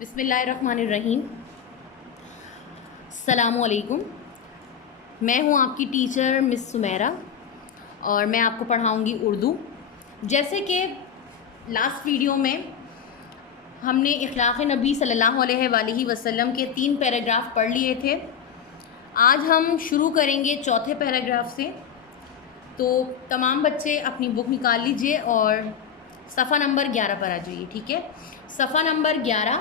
بسم اللہ الرحمن الرحیم. السلام علیکم. میں ہوں آپ کی ٹیچر مس سمیرہ اور میں آپ کو پڑھاؤں گی اردو. جیسے کہ لاسٹ ویڈیو میں ہم نے اخلاق نبی صلی اللہ علیہ وآلہ وسلم کے 3 پیراگراف پڑھ لیے تھے. آج ہم شروع کریں گے چوتھے پیراگراف سے. تو تمام بچے اپنی بک نکال لیجئے اور صفحہ نمبر 11 پر آ جائیے. ٹھیک ہے, صفحہ نمبر 11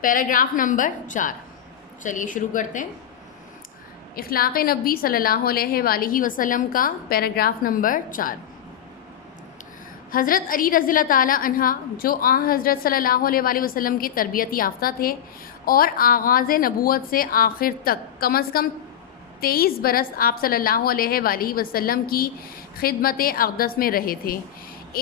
پیراگراف نمبر 4. چلیے شروع کرتے ہیں. اخلاق نبی صلی اللہ علیہ وآلہ وسلم کا پیراگراف نمبر 4. حضرت علی رضی اللہ تعالیٰ عنہ جو حضرت صلی اللہ علیہ وآلہ وسلم کی تربیت یافتہ تھے اور آغاز نبوت سے آخر تک کم از کم 23 برس آپ صلی اللہ علیہ وآلہ وسلم کی خدمت اقدس میں رہے تھے.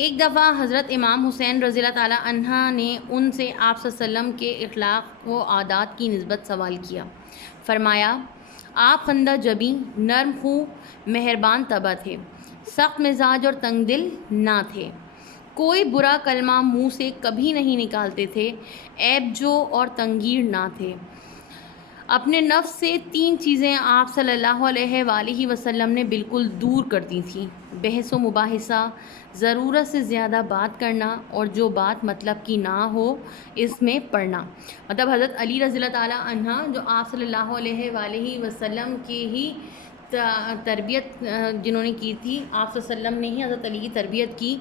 ایک دفعہ حضرت امام حسین رضی اللہ تعالیٰ عنہ نے ان سے آپ صلی اللہ علیہ وسلم کے اخلاق و عادات کی نسبت سوال کیا. فرمایا, آپ خندہ جبیں, نرم خو, مہربان طبع تھے, سخت مزاج اور تنگ دل نہ تھے, کوئی برا کلمہ منہ سے کبھی نہیں نکالتے تھے, عیب جو اور تنگیر نہ تھے. اپنے نفس سے 3 چیزیں آپ صلی اللہ علیہ وآلہ وسلم نے بالکل دور کر دی تھیں: بحث و مباحثہ, ضرورت سے زیادہ بات کرنا, اور جو بات مطلب کی نہ ہو اس میں پڑنا. مطلب حضرت علی رضی اللہ تعالیٰ عنہ جو آپ صلی اللہ علیہ وآلہ وسلم کی ہی تربیت جنہوں نے کی تھی, آپ صلی اللہ علیہ وسلم نے ہی حضرت علی کی تربیت کی,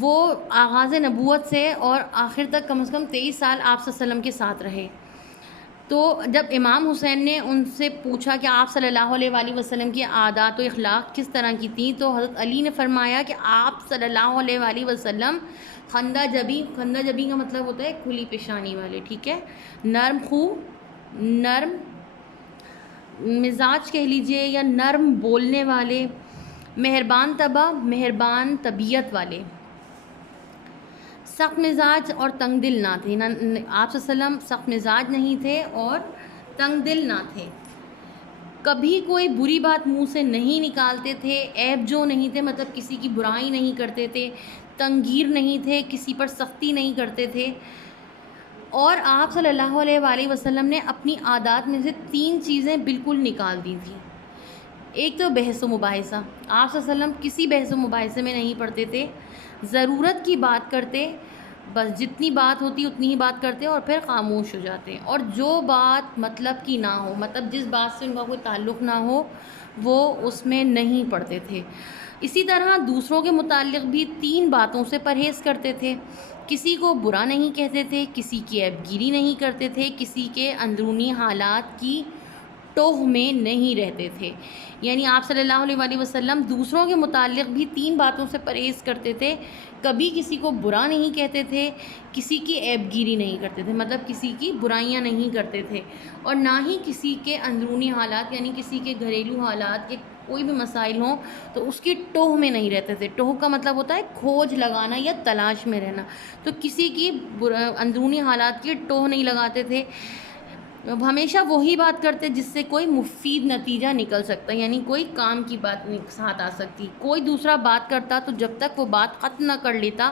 وہ آغاز نبوت سے اور آخر تک کم از کم 23 سال آپ صلی اللہ علیہ وسلم کے ساتھ رہے. تو جب امام حسین نے ان سے پوچھا کہ آپ صلی اللہ علیہ وآلہ وسلم کی عادات و اخلاق کس طرح کی تھیں, تو حضرت علی نے فرمایا کہ آپ صلی اللہ علیہ وآلہ وسلم خندہ جبیں کا مطلب ہوتا ہے کھلی پیشانی والے. ٹھیک ہے, نرم خو, نرم مزاج کہہ لیجئے یا نرم بولنے والے, مہربان طبع, مہربان طبیعت والے, سخت مزاج اور تنگ دل نہ تھے. آپ صلی اللہ علیہ وسلم سخت مزاج نہیں تھے اور تنگ دل نہ تھے. کبھی کوئی بری بات منہ سے نہیں نکالتے تھے, عیب جو نہیں تھے, مطلب کسی کی برائی نہیں کرتے تھے, تنگیر نہیں تھے, کسی پر سختی نہیں کرتے تھے. اور آپ صلی اللہ علیہ وآلہ وسلم نے اپنی عادات میں سے 3 چیزیں بالکل نکال دی تھیں. ایک تو بحث و مباحثہ, آپ صلی اللہ علیہ وسلم کسی بحث و مباحثے میں نہیں پڑتے تھے, ضرورت کی بات کرتے, بس جتنی بات ہوتی اتنی ہی بات کرتے اور پھر خاموش ہو جاتے. اور جو بات مطلب کی نہ ہو, مطلب جس بات سے ان کا کوئی تعلق نہ ہو, وہ اس میں نہیں پڑتے تھے. اسی طرح دوسروں کے متعلق بھی 3 باتوں سے پرہیز کرتے تھے: کسی کو برا نہیں کہتے تھے, کسی کی عیب گیری نہیں کرتے تھے, کسی کے اندرونی حالات کی ٹوہ میں نہیں رہتے تھے. یعنی آپ صلی اللہ علیہ وآلہ وسلم دوسروں کے متعلق بھی 3 باتوں سے پرہیز کرتے تھے. کبھی کسی کو برا نہیں کہتے تھے, کسی کی عیب گیری نہیں کرتے تھے, مطلب کسی کی برائیاں نہیں کرتے تھے, اور نہ ہی کسی کے اندرونی حالات یعنی کسی کے گھریلو حالات کے کوئی بھی مسائل ہوں تو اس کی ٹوہ میں نہیں رہتے تھے. ٹوہ کا مطلب ہوتا ہے کھوج لگانا یا تلاش میں رہنا. تو کسی کی اندرونی حالات کی ٹوہ نہیں لگاتے تھے. ہمیشہ وہی بات کرتے جس سے کوئی مفید نتیجہ نکل سکتا, یعنی کوئی کام کی بات ساتھ آ سکتی. کوئی دوسرا بات کرتا تو جب تک وہ بات ختم نہ کر لیتا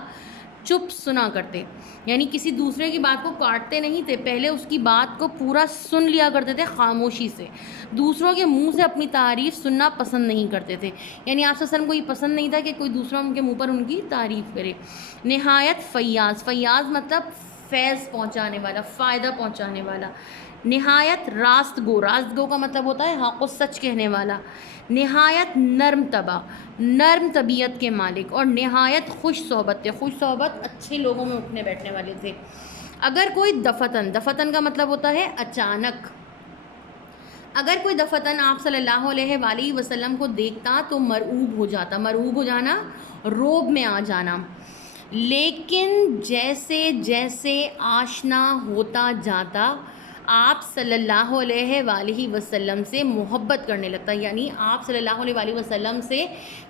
چپ سنا کرتے, یعنی کسی دوسرے کی بات کو کاٹتے نہیں تھے, پہلے اس کی بات کو پورا سن لیا کرتے تھے خاموشی سے. دوسروں کے منہ سے اپنی تعریف سننا پسند نہیں کرتے تھے, یعنی آپ صلی اللہ علیہ وسلم کو یہ پسند نہیں تھا کہ کوئی دوسرا ان کے منہ پر ان کی تعریف کرے. نہایت فیاض, فیاض مطلب فیض پہنچانے والا, فائدہ پہنچانے والا. نہایت راست گو, راست گو کا مطلب ہوتا ہے حق و سچ کہنے والا. نہایت نرم طبع, نرم طبیعت کے مالک, اور نہایت خوش صحبت تھے. خوش صحبت, اچھے لوگوں میں اٹھنے بیٹھنے والے تھے. اگر کوئی دفتن کا مطلب ہوتا ہے اچانک, اگر کوئی دفتن آپ صلی اللہ علیہ وآلہ وسلم کو دیکھتا تو مرعوب ہو جاتا. مرعوب ہو جانا, روب میں آ جانا. لیکن جیسے جیسے آشنا ہوتا جاتا آپ صلی اللہ علیہ وآلہ وسلم سے محبت کرنے لگتا. یعنی آپ صلی اللہ علیہ وآلہ وسلم سے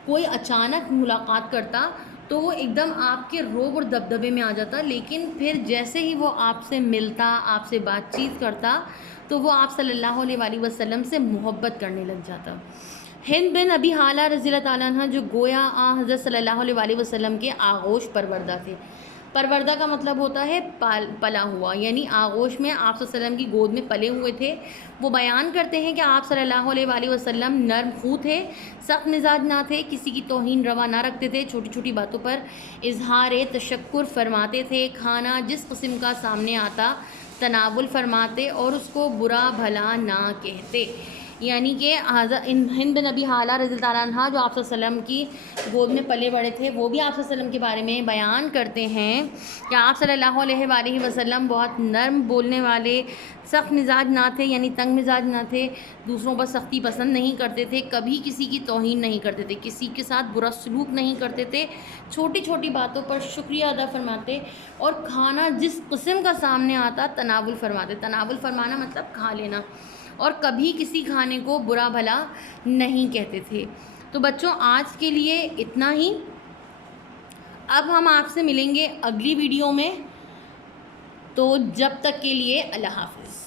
کوئی اچانک ملاقات کرتا تو وہ ایک دم آپ کے روب اور دبدبے میں آ جاتا, لیکن پھر جیسے ہی وہ آپ سے ملتا, آپ سے بات چیت کرتا, تو وہ آپ صلی اللہ علیہ وآلہ وسلم سے محبت کرنے لگ جاتا. ہند بن ابی حالہ رضی اللہ تعالیٰ عنہ جو گویا حضرت صلی اللہ علیہ وآلہ وسلم کے آغوش پروردہ تھے. پروردہ کا مطلب ہوتا ہے پلا ہوا، یعنی آغوش میں آپ صلی اللہ علیہ وسلم کی گود میں پلے ہوئے تھے۔ وہ بیان کرتے ہیں کہ آپ صلی اللہ علیہ وآلہ وسلم نرم خو تھے، سخت مزاج نہ تھے، کسی کی توہین روا نہ رکھتے تھے، چھوٹی چھوٹی باتوں پر اظہار تشکر فرماتے تھے، کھانا جس قسم کا سامنے آتا تناول فرماتے اور اس کو برا بھلا نہ کہتے۔ یعنی کہ ہند بن ابی حالہ رضی اللہ عنہ جو آپ صلی اللہ علیہ وسلم کی گود میں پلے بڑے تھے، وہ بھی آپ صلی اللہ علیہ وسلم کے بارے میں بیان کرتے ہیں کہ آپ صلی اللہ علیہ وآلہ وسلم بہت نرم بولنے والے، سخت مزاج نہ تھے، یعنی تنگ مزاج نہ تھے، دوسروں پر سختی پسند نہیں کرتے تھے، کبھی کسی کی توہین نہیں کرتے تھے، کسی کے ساتھ برا سلوک نہیں کرتے تھے، چھوٹی چھوٹی باتوں پر شکریہ ادا فرماتے، اور کھانا جس قسم کا سامنے آتا تناول فرماتے۔ تناول فرمانا مطلب کھا لینا، اور کبھی کسی کھانے کو برا بھلا نہیں کہتے تھے۔ تو بچوں آج کے لیے اتنا ہی، اب ہم آپ سے ملیں گے اگلی ویڈیو میں، تو جب تک کے لیے اللہ حافظ۔